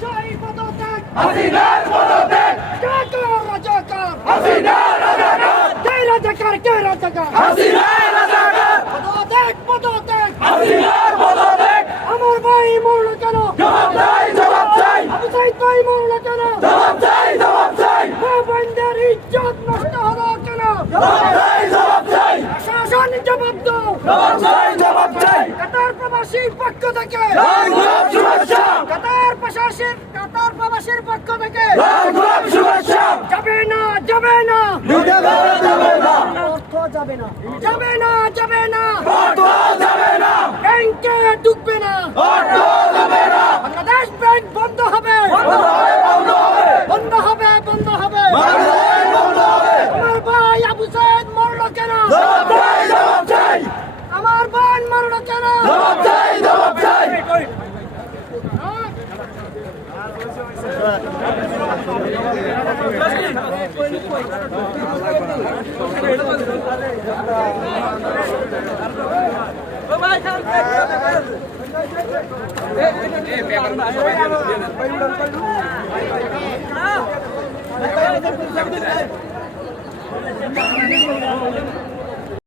স্বৈরাচারী পদত্যাগ। হাসিনার পদত্যাগ। রাজাকার রাজাকার? হাসিনার রাজাকার। কে রাজাকার কে রাজাকার? হাসিনার রাজাকার। পদত্যাগ পদত্যাগ। হাসিনার পদত্যাগ। আমার ভাই মরলো কেন? জবাব চাই জবাব চাই। আবু সাইদ ভাই মরলো কেন? জবাব চাই জবাব চাই। মা বোনদের ইজ্জত নষ্ট হলো কেন? জবাব চাই জবাব চাই। শাসন জবাব দাও। জবাব চাই জবাব চাই। কাতার প্রবাসীর পক্ষ থেকে। লাল গোলাপ শুভেচ্ছা কাতার প্রশাসন কাতার পক্ষ থেকে। শুভেচ্ছা। যাবে না যাবে না। যাবে না। অর্থ যাবে না। যাবে না যাবে না। অটো যাবে না। ব্যাংকে ঢুকবে না। অটো যাবে না। বাংলাদেশ ব্যাংক বন্ধ হবে। বন্ধ হবে বন্ধ হবে। বন্ধ হবে বন্ধ হবে। বন্ধ হবে। আমার ভাই আবু সাইদ মরলো কেন? আমার বোন মরলো কেন? জবাব চাই জবাব চাই ও